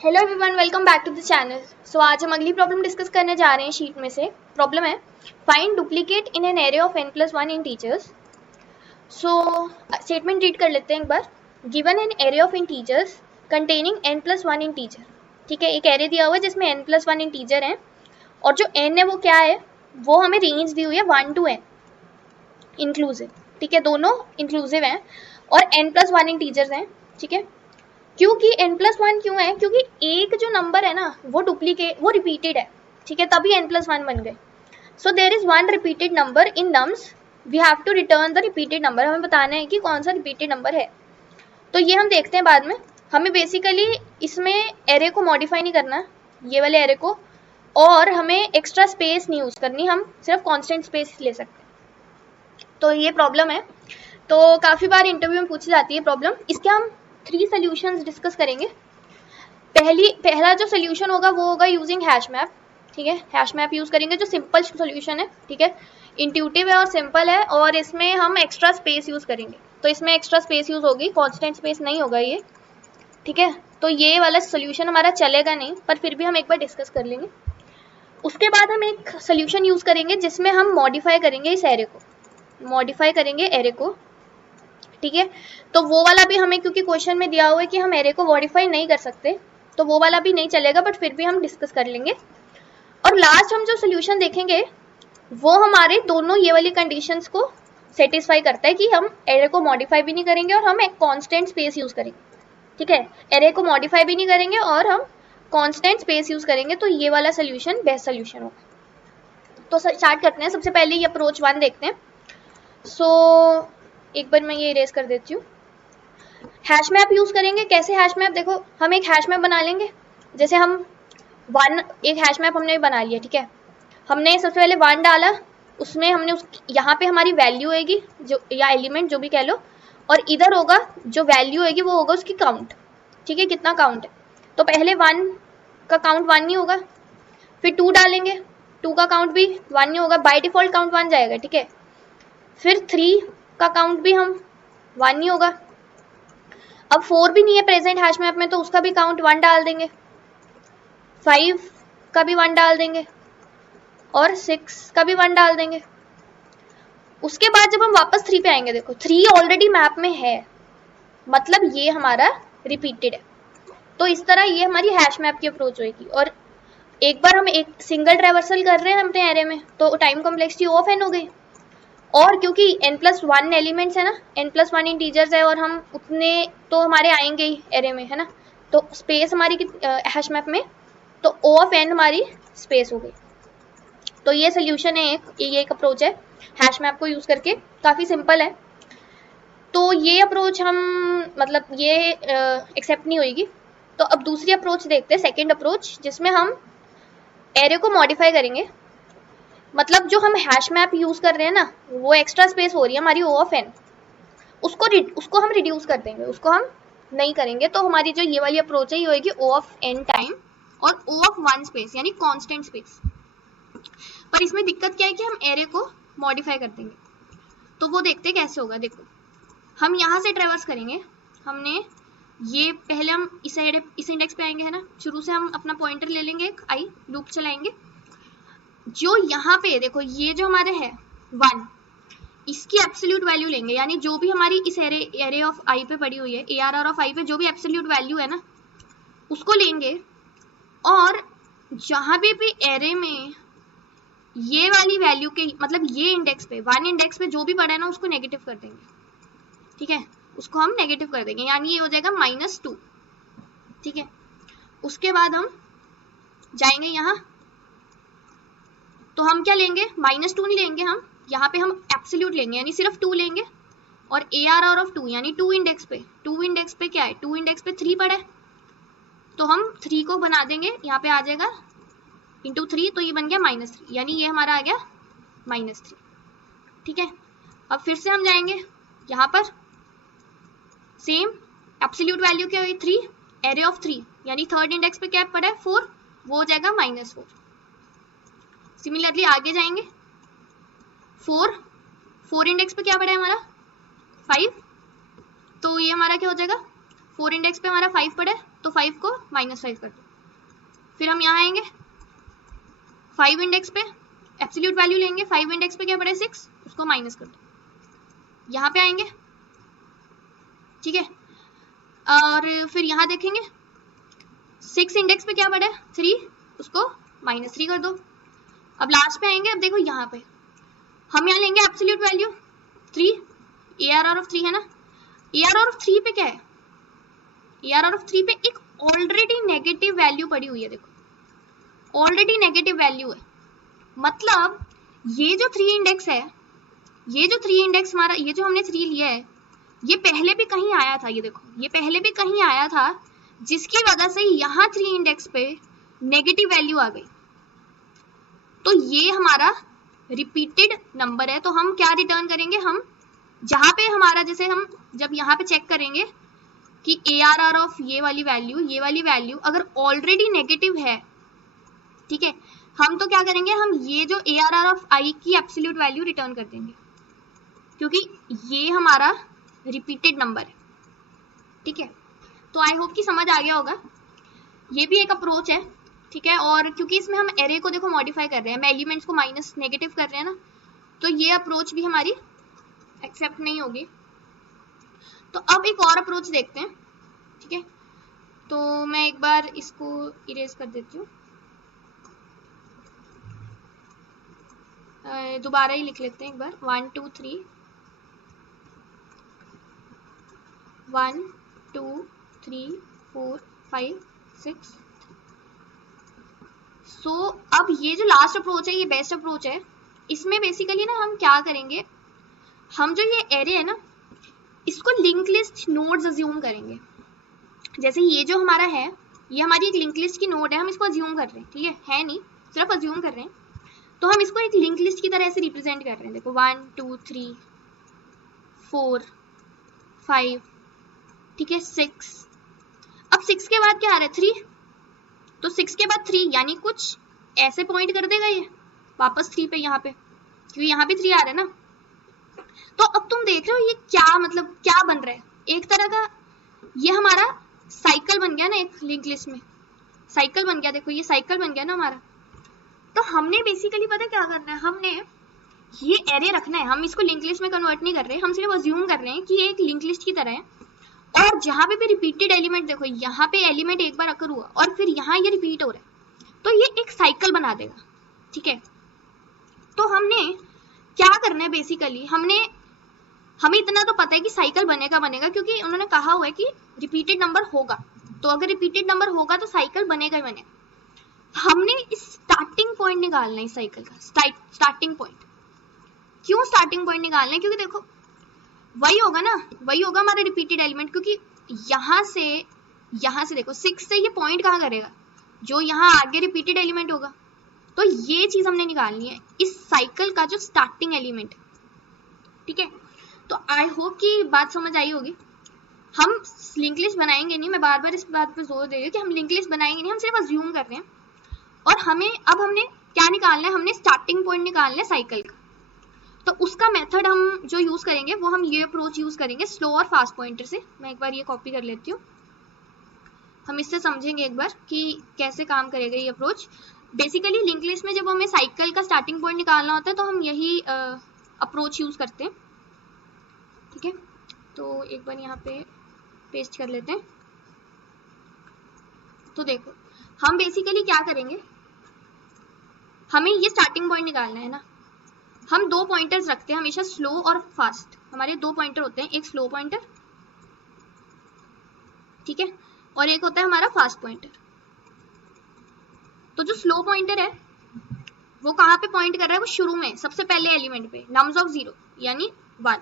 Hello everyone, welcome back to the channel. So आज हम अगली प्रॉब्लम डिस्कस करने जा रहे हैं। शीट में से प्रॉब्लम है find duplicate in an array of n+1 integers. So statement read कर लेते हैं एक बार। Given an array of integers containing n+1 integer. ठीक है, एक एरे दिया हुआ है जिसमें n+1 इंटीजर है और जो n है वो क्या है, वो हमें रेंज दी हुई है 1 to n इंक्लूसिव। ठीक है, दोनों इंक्लूसिव हैं और n+1 इंटीजर्स हैं। ठीक है, क्योंकि n+1 क्यों है, क्योंकि एक जो नंबर है ना वो डुप्लीकेट, वो रिपीटेड है। ठीक है, तभी n+1 बन गए। So there is one repeated number in nums, we have to return the repeated number. हमें बताना है कि कौन सा रिपीटेड नंबर है। तो ये हम देखते हैं बाद में। हमें बेसिकली इसमें एरे को मॉडिफाई नहीं करना, ये वाले एरे को, और हमें एक्स्ट्रा स्पेस नहीं यूज करनी, हम सिर्फ कॉन्स्टेंट स्पेस ले सकते हैं। तो ये प्रॉब्लम है, तो काफी बार इंटरव्यू में पूछी जाती है प्रॉब्लम। इसके हम 3 सॉल्यूशंस डिस्कस करेंगे। पहला जो सोल्यूशन होगा वो होगा यूजिंग हैश मैप। ठीक है, हैश मैप यूज करेंगे जो सिंपल सोल्यूशन है। ठीक है, इंट्यूटिव है और सिंपल है, और इसमें हम एक्स्ट्रा स्पेस यूज करेंगे। तो इसमें एक्स्ट्रा स्पेस यूज होगी, कांस्टेंट स्पेस नहीं होगा ये। ठीक है, तो ये वाला सोल्यूशन हमारा चलेगा नहीं, पर फिर भी हम एक बार डिस्कस कर लेंगे। उसके बाद हम एक सोल्यूशन यूज करेंगे जिसमें हम मॉडिफाई करेंगे इस एरे को, मॉडिफाई करेंगे एरे को। ठीक है, तो वो वाला भी हमें, क्योंकि क्वेश्चन में दिया हुआ है कि हम एरे को मॉडिफाई नहीं कर सकते, तो वो वाला भी नहीं चलेगा, बट फिर भी हम डिस्कस कर लेंगे। और लास्ट हम जो सोल्यूशन देखेंगे वो हमारे दोनों ये वाली कंडीशंस को सेटिस्फाई करता है कि हम एरे को मॉडिफाई भी नहीं करेंगे और हम एक कांस्टेंट स्पेस यूज करेंगे। ठीक है, एरे को मॉडिफाई भी नहीं करेंगे और हम कांस्टेंट स्पेस यूज करेंगे, तो ये वाला सोल्यूशन बेस्ट सोल्यूशन होगा। तो स्टार्ट करते हैं। सबसे पहले ये अप्रोच 1 देखते हैं। सो एक बार मैं ये इरेज कर देती हूँ। हैश मैप यूज करेंगे। कैसे हैश मैप, देखो हम एक हैश मैप बना लेंगे। जैसे हम एक हैश मैप हमने बना लिया। ठीक है, हमने सबसे पहले 1 डाला, उसमें हमने यहाँ पे हमारी वैल्यू होगी जो, या एलिमेंट जो भी कह लो, और इधर होगा जो वैल्यू होगी वो होगा उसकी काउंट। ठीक है, कितना काउंट है, तो पहले 1 का काउंट 1 नहीं होगा, फिर 2 डालेंगे, 2 का काउंट भी 1 नहीं होगा, बाय डिफॉल्ट काउंट 1 जाएगा। ठीक है, फिर 3 का काउंट भी हम 1 नहीं होगा। अब 4 भी नहीं है प्रेजेंट हैश मैप में, तो उसका भी काउंट 1 डाल देंगे, 5 का भी 1 डाल देंगे और 6 का भी 1 डाल देंगे। उसके बाद जब हम वापस 3 पे आएंगे, देखो 3 ऑलरेडी मैप में है, मतलब ये हमारा रिपीटेड है। तो इस तरह ये हमारी हैश मैप की अप्रोच होगी। और एक बार हम एक सिंगल ट्रैवर्सल कर रहे हैं अपने एरे में, तो टाइम कॉम्प्लेक्सिटी ऑफ एन हो गई। और क्योंकि n+1 एलिमेंट्स है ना, n+1 इंटीजर्स है, और हम उतने तो हमारे आएंगे ही एरे में, है ना, तो स्पेस हमारी हैश मैप में, तो O ऑफ n हमारी स्पेस हो गई। तो ये सोल्यूशन है, ये एक अप्रोच है हैश मैप को यूज करके, काफी सिंपल है। तो ये अप्रोच हम, मतलब ये एक्सेप्ट नहीं होगी। तो अब दूसरी अप्रोच देखते हैं, सेकेंड अप्रोच, जिसमें हम एरे को मॉडिफाई करेंगे। मतलब जो हम हैश मैप यूज कर रहे हैं ना, वो एक्स्ट्रा स्पेस हो रही है हमारी O ऑफ n, उसको हम रिड्यूस कर देंगे, उसको हम नहीं करेंगे। तो हमारी जो ये वाली अप्रोच है ये होगी O ऑफ n टाइम और O ऑफ 1 स्पेस, यानी कांस्टेंट स्पेस। पर इसमें दिक्कत क्या है कि हम एरे को मॉडिफाई कर देंगे, तो वो देखते हैं कैसे होगा। देखो हम यहाँ से ट्रेवर्स करेंगे, हमने ये पहले हम इस इंडेक्स पे आएंगे, है ना, शुरू से हम अपना पॉइंटर ले लेंगे, एक आई लूप चलाएंगे। जो यहाँ पे देखो ये जो हमारे है 1, इसकी एब्सोल्यूट वैल्यू लेंगे, यानी जो भी हमारी इस एरे ऑफ आई पे पड़ी हुई है, ARR ऑफ आई पे जो भी एब्सोल्यूट वैल्यू है ना, उसको लेंगे। और जहां भी एरे में ये वाली वैल्यू के, मतलब ये इंडेक्स पे 1 इंडेक्स पे जो भी पड़ा है ना, उसको नेगेटिव कर देंगे। ठीक है, उसको हम नेगेटिव कर देंगे, यानी ये हो जाएगा -2। ठीक है, उसके बाद हम जाएंगे यहाँ, तो हम क्या लेंगे, -2 नहीं लेंगे हम, यहाँ पे हम एब्सोल्यूट लेंगे, यानी सिर्फ 2 लेंगे। और ARR ऑफ 2, यानी 2 इंडेक्स पे क्या है, 2 इंडेक्स पे 3 पड़ा है, तो हम 3 को बना देंगे, यहाँ पे आ जाएगा इंटू 3, तो ये बन गया -3, यानी ये हमारा आ गया -3। ठीक है, अब फिर से हम जाएंगे यहाँ पर, सेम एब्सोल्यूट वैल्यू क्या हुई 3, एरे ऑफ 3, यानी थर्ड इंडेक्स पे क्या पड़ा है 4, वो हो जाएगा -4। सिमिलरली आगे जाएंगे, 4 इंडेक्स पे क्या पड़ा है हमारा 5, तो ये हमारा क्या हो जाएगा 4 इंडेक्स पे हमारा 5 पड़ा है तो 5 को -5 कर दो। फिर हम यहाँ आएंगे 5 इंडेक्स पे एब्सोल्यूट वैल्यू लेंगे, 5 इंडेक्स पे क्या पड़ा है 6, उसको माइनस कर दो। यहाँ पे आएंगे, ठीक है, और फिर यहाँ देखेंगे 6 इंडेक्स पे क्या पड़ा है 3, उसको -3 कर दो। अब लास्ट पे आएंगे, अब देखो यहाँ पे हम यहाँ लेंगे एब्सोल्यूट वैल्यू 3, ARR ऑफ 3 है ना, ARR ऑफ 3 पे क्या है, ARR ऑफ 3 पे एक ऑलरेडी नेगेटिव वैल्यू पड़ी हुई है, देखो ऑलरेडी नेगेटिव वैल्यू है, मतलब ये जो 3 इंडेक्स है, ये जो 3 इंडेक्स हमारा, ये जो हमने 3 लिया है, ये पहले भी कहीं आया था, ये देखो ये पहले भी कहीं आया था, जिसकी वजह से यहाँ 3 इंडेक्स पे नेगेटिव वैल्यू आ गई। तो ये हमारा रिपीटेड नंबर है, तो हम क्या रिटर्न करेंगे, हम जहाँ पे हमारा, जैसे हम जब यहाँ पे चेक करेंगे कि ARR ऑफ ये वाली वैल्यू अगर ऑलरेडी नेगेटिव है, ठीक है, हम तो क्या करेंगे, हम ये जो ARR ऑफ I की एब्सोल्यूट वैल्यू रिटर्न कर देंगे, क्योंकि ये हमारा रिपीटेड नंबर है, ठीक है। तो आई होप कि समझ आ गया होगा, ये भी एक अप्रोच है, ठीक है। और क्योंकि इसमें हम एरे को देखो मॉडिफाई कर रहे हैं, मैं एलिमेंट्स को माइनस नेगेटिव कर रहे हैं ना, तो ये अप्रोच भी हमारी एक्सेप्ट नहीं होगी। तो अब एक और अप्रोच देखते हैं, ठीक है। तो मैं एक बार इसको इरेज कर देती हूँ, दोबारा ही लिख लेते हैं एक बार, 1 2 3 1 2 3 4 5 6। सो अब ये जो लास्ट अप्रोच है, ये बेस्ट अप्रोच है। इसमें बेसिकली ना हम क्या करेंगे, हम जो ये एरे है ना, इसको लिंक लिस्ट नोड्स अज्यूम करेंगे। जैसे ये जो हमारा है, ये हमारी एक लिंक लिस्ट की नोड है, हम इसको अज्यूम कर रहे हैं, ठीक है नहीं, सिर्फ अज्यूम कर रहे हैं। तो हम इसको एक लिंक लिस्ट की तरह से रिप्रेजेंट कर रहे हैं, देखो 1 2 3 4 5, ठीक है 6। अब 6 के बाद क्या आ रहा है 3, तो 6 के बाद 3 यानी कुछ ऐसे पॉइंट कर देगा ये वापस 3 पे, यहाँ पे, क्योंकि यहाँ पे 3 आ रहा है ना। तो अब तुम देख रहे हो ये क्या मतलब क्या बन रहा है, एक तरह का ये हमारा साइकिल बन गया ना, एक लिंक लिस्ट में साइकिल बन गया, देखो ये साइकिल बन गया ना हमारा। तो हमने बेसिकली पता क्या करना है, हमने ये एरे रखना है, हम इसको लिंक लिस्ट में कन्वर्ट नहीं कर रहे, हम सिर्फ अज्यूम कर रहे हैं कि ये एक लिंक लिस्ट की तरह है। और जहां पे भी रिपीटेड एलिमेंट, देखो यहाँ पे एलिमेंट एक बार अकर हुआ और फिर यहाँ ये रिपीट हो रहा है, तो ये एक साइकिल बना देगा, ठीक है। तो हमने क्या करना है बेसिकली, हमें इतना तो पता है कि साइकिल बनेगा, क्योंकि उन्होंने कहा हुआ है कि रिपीटेड नंबर होगा, तो अगर रिपीटेड नंबर होगा तो साइकिल बनेगा ही बनेगा। हमने इस स्टार्टिंग पॉइंट निकालना है, इस साइकिल का स्टार्टिंग पॉइंट। क्यों स्टार्टिंग पॉइंट निकालना है, क्योंकि देखो वही होगा ना, वही होगा हमारा रिपीटेड एलिमेंट, क्योंकि यहाँ से देखो 6 से ये पॉइंट कहाँ करेगा, जो यहाँ आगे रिपीटेड एलिमेंट होगा। तो ये चीज हमने निकालनी है, इस साइकिल का जो स्टार्टिंग एलिमेंट, ठीक है। तो आई होप कि बात समझ आई होगी। हम लिंक लिस्ट बनाएंगे नहीं, मैं बार बार इस बात पे जोर दे रही हूँ कि हम लिंक लिस्ट बनाएंगे नहीं, हम सिर्फ अज्यूम कर रहे हैं। और हमने क्या निकालना है, हमने स्टार्टिंग पॉइंट निकालना है साइकिल का। तो उसका मेथड हम जो यूज करेंगे वो हम ये अप्रोच यूज करेंगे स्लो और फास्ट पॉइंटर से। मैं एक बार ये कॉपी कर लेती हूँ, हम इससे समझेंगे एक बार कि कैसे काम करेगा ये अप्रोच। बेसिकली लिंक लिस्ट में जब हमें साइकिल का स्टार्टिंग पॉइंट निकालना होता है तो हम यही अप्रोच यूज करते हैं, ठीक है। तो एक बार यहाँ पे पेस्ट कर लेते हैं। तो देखो हम बेसिकली क्या करेंगे, हमें ये स्टार्टिंग पॉइंट निकालना है ना, हम 2 पॉइंटर्स रखते हैं हमेशा, स्लो और फास्ट। हमारे 2 पॉइंटर होते हैं, एक स्लो पॉइंटर, ठीक है, और एक होता है हमारा फास्ट पॉइंटर। तो जो स्लो पॉइंटर है वो कहाँ पे पॉइंट कर रहा है, वो शुरू में सबसे पहले एलिमेंट पे, नम्स ऑफ 0 यानी 1।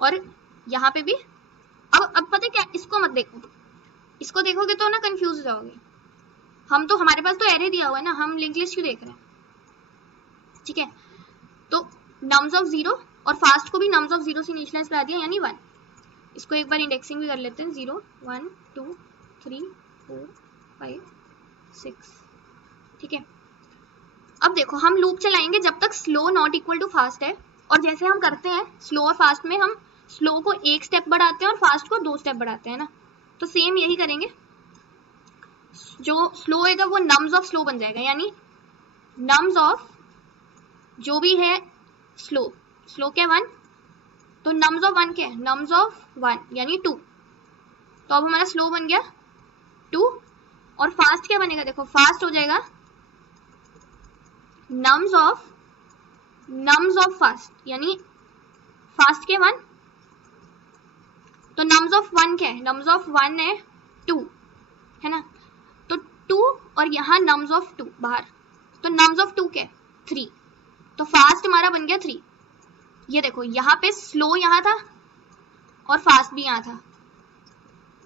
और यहाँ पे भी अब पता है क्या, इसको मत देखो, इसको देखोगे तो ना कंफ्यूज हो जाओगे। हमारे पास तो एरे दिया हुआ है ना, हम लिंक लिस्ट क्यों देख रहे हैं, ठीक है। तो नम्स ऑफ 0 और फास्ट को भी नम्स ऑफ 0 से इनिशियलाइज करा दिया यानी 1। इसको एक बार इंडेक्सिंग भी कर लेते हैं, 0 1 2 3 4 5 6, ठीक है। अब देखो हम लूप चलाएंगे जब तक slow not equal to fast है, और जैसे हम करते हैं स्लो और फास्ट में, हम स्लो को 1 स्टेप बढ़ाते हैं और फास्ट को 2 स्टेप बढ़ाते हैं ना। तो सेम यही करेंगे, जो स्लो होएगा वो नम्स ऑफ स्लो बन जाएगा, यानी नम्स ऑफ जो भी है स्लो, स्लो क्या 1, तो नम्स ऑफ 1 क्या है, नम्स ऑफ 1 यानी 2, तो अब हमारा स्लो बन गया 2, और फास्ट क्या बनेगा, देखो फास्ट हो जाएगा नम्स ऑफ फास्ट, यानी फास्ट के 1, तो नम्स ऑफ 1 क्या है, नम्स ऑफ 1 है 2 है ना, तो 2 और यहाँ नम्स ऑफ 2 बाहर, तो नम्स ऑफ 2 क्या है 3, तो फास्ट हमारा बन गया 3। ये देखो यहाँ पे स्लो यहाँ था और फास्ट भी यहाँ था,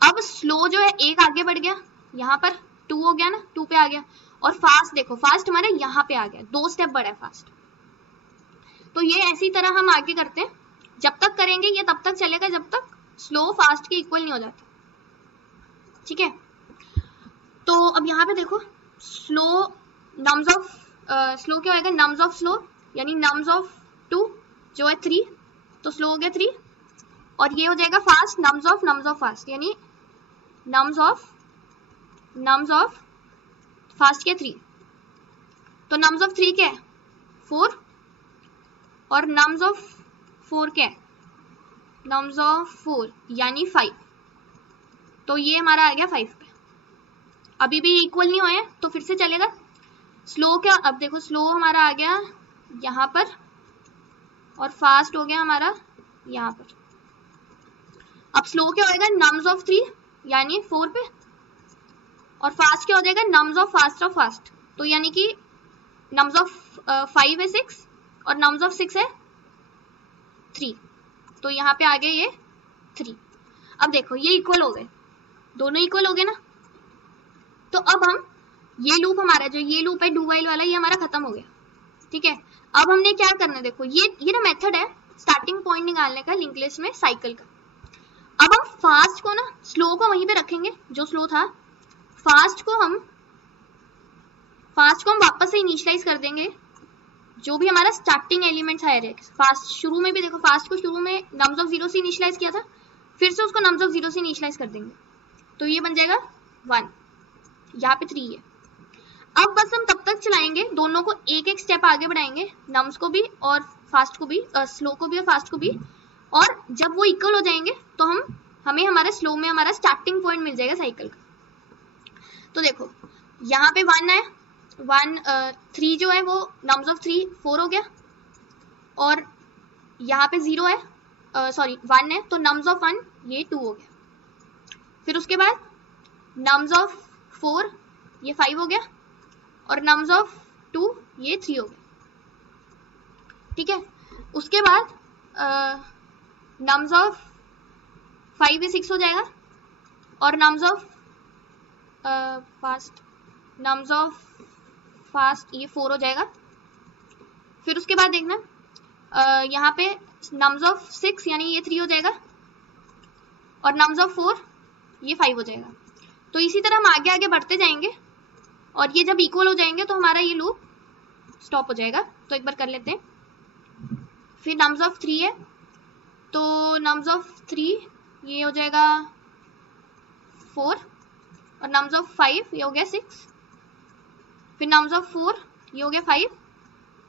अब स्लो जो है एक आगे बढ़ गया, यहाँ पर 2 हो गया ना, 2 पे आ गया, और फास्ट देखो फास्ट हमारे यहाँ पे आ गया, 2 स्टेप बढ़ा है फास्ट। तो ये ऐसी तरह हम आगे करते हैं, जब तक करेंगे ये तब तक चलेगा जब तक स्लो फास्ट के इक्वल नहीं हो जाता, ठीक है। तो अब यहाँ पे देखो स्लो नम्स ऑफ स्लो क्या होएगा, नम्स ऑफ स्लो यानी नम्स ऑफ 2 जो है 3, तो स्लो हो गया 3, और ये हो जाएगा फास्ट नम्स ऑफ फास्ट, यानी नम्स ऑफ फास्ट के 3, तो नम्स ऑफ 3 क्या है 4, और नम्स ऑफ 4 क्या है, नम्स ऑफ 4 यानी 5, तो ये हमारा आ गया 5 पे। अभी भी इक्वल नहीं हुए तो फिर से चलेगा, स्लो क्या, अब देखो स्लो हमारा आ गया यहाँ पर और फास्ट हो गया हमारा यहाँ पर। अब स्लो क्या होएगा, नम्स ऑफ 3 यानी 4 पे, और फास्ट क्या हो जाएगा, नम्स ऑफ फास्ट, तो यानी कि नम्स ऑफ 5 है 6 और नम्स ऑफ 6 है 3, तो यहाँ पे आ गए ये 3। अब देखो ये इक्वल हो गए, दोनों इक्वल हो गए ना, तो अब हम ये लूप हमारा जो ये लूप है डू वाइल वाला, ये हमारा खत्म हो गया, ठीक है। अब हमने क्या करना है, देखो ये ना मेथड है स्टार्टिंग पॉइंट निकालने का लिंक लिस्ट में साइकिल का। अब हम फास्ट को ना स्लो को वहीं पे रखेंगे जो स्लो था, फास्ट को हम वापस से इनिशियलाइज कर देंगे, जो भी हमारा स्टार्टिंग एलिमेंट्स है फास्ट शुरू में भी देखो फास्ट को शुरू में नम्स ऑफ 0 से इनिशियलाइज किया था, फिर से उसको नम्स ऑफ 0 से इनिशियलाइज कर देंगे, तो ये बन जाएगा 1, यहाँ पे 3 है। अब बस हम तब तक चलाएंगे, दोनों को एक एक स्टेप आगे बढ़ाएंगे, नम्स को भी और फास्ट को भी, स्लो को भी और फास्ट को भी, और जब वो इक्वल हो जाएंगे तो हमें हमारे स्लो में हमारा स्टार्टिंग पॉइंट मिल जाएगा साइकिल का। तो देखो यहाँ पे 1 है, 3 जो है वो नम्स ऑफ 3 4 हो गया, और यहाँ पे 0 है 1 है, तो नम्स ऑफ 1 ये 2 हो गया, फिर उसके बाद नम्स ऑफ 4 ये 5 हो गया, और नम्स ऑफ 2 ये 3 हो गया, ठीक है। उसके बाद नम्स ऑफ 5 ये 6 हो जाएगा, और नम्स ऑफ फास्ट ये 4 हो जाएगा, फिर उसके बाद देखना यहाँ पे नम्स ऑफ 6 यानी ये 3 हो जाएगा, और नम्स ऑफ 4 ये 5 हो जाएगा। तो इसी तरह हम आगे आगे बढ़ते जाएंगे, और ये जब इक्वल हो जाएंगे तो हमारा ये लूप स्टॉप हो जाएगा। तो एक बार कर लेते हैं, फिर नम्स ऑफ 3 है, तो नम्स ऑफ 3 ये हो जाएगा 4, और नम्स ऑफ 5 ये हो गया 6, फिर नम्स ऑफ 4 ये हो गया 5,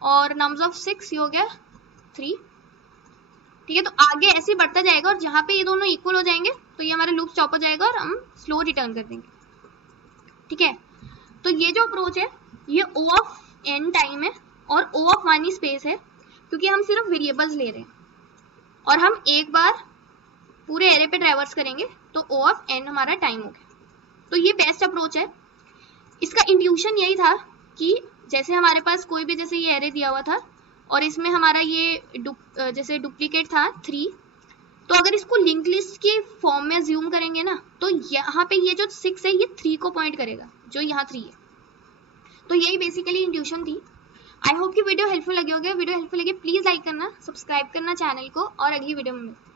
और नम्स ऑफ 6 ये हो गया 3, ठीक है। तो आगे ऐसे बढ़ता जाएगा, और जहाँ पे ये दोनों इक्वल हो जाएंगे तो ये हमारा लूप स्टॉप हो जाएगा और हम स्लो रिटर्न कर देंगे, ठीक है। तो ये जो अप्रोच है ये O ऑफ n टाइम है और O ऑफ 1 ही स्पेस है, क्योंकि हम सिर्फ वेरिएबल्स ले रहे हैं, और हम एक बार पूरे एरे पे ट्रैवर्स करेंगे तो O ऑफ n हमारा टाइम हो गया। तो ये बेस्ट अप्रोच है। इसका इंट्यूशन यही था कि जैसे हमारे पास कोई भी जैसे ये एरे दिया हुआ था और इसमें हमारा ये जैसे डुप्लीकेट था 3, तो अगर इसको लिंक लिस्ट के फॉर्म में ज्यूम करेंगे ना तो यहाँ पे ये जो 6 है ये 3 को पॉइंट करेगा, जो यहाँ 3 है। तो यही बेसिकली इंट्यूशन थी। आई होप कि वीडियो हेल्पफुल लगी होगी। वीडियो हेल्पफुल लगी प्लीज लाइक करना, सब्सक्राइब करना चैनल को, और अगली वीडियो में मिलते हैं।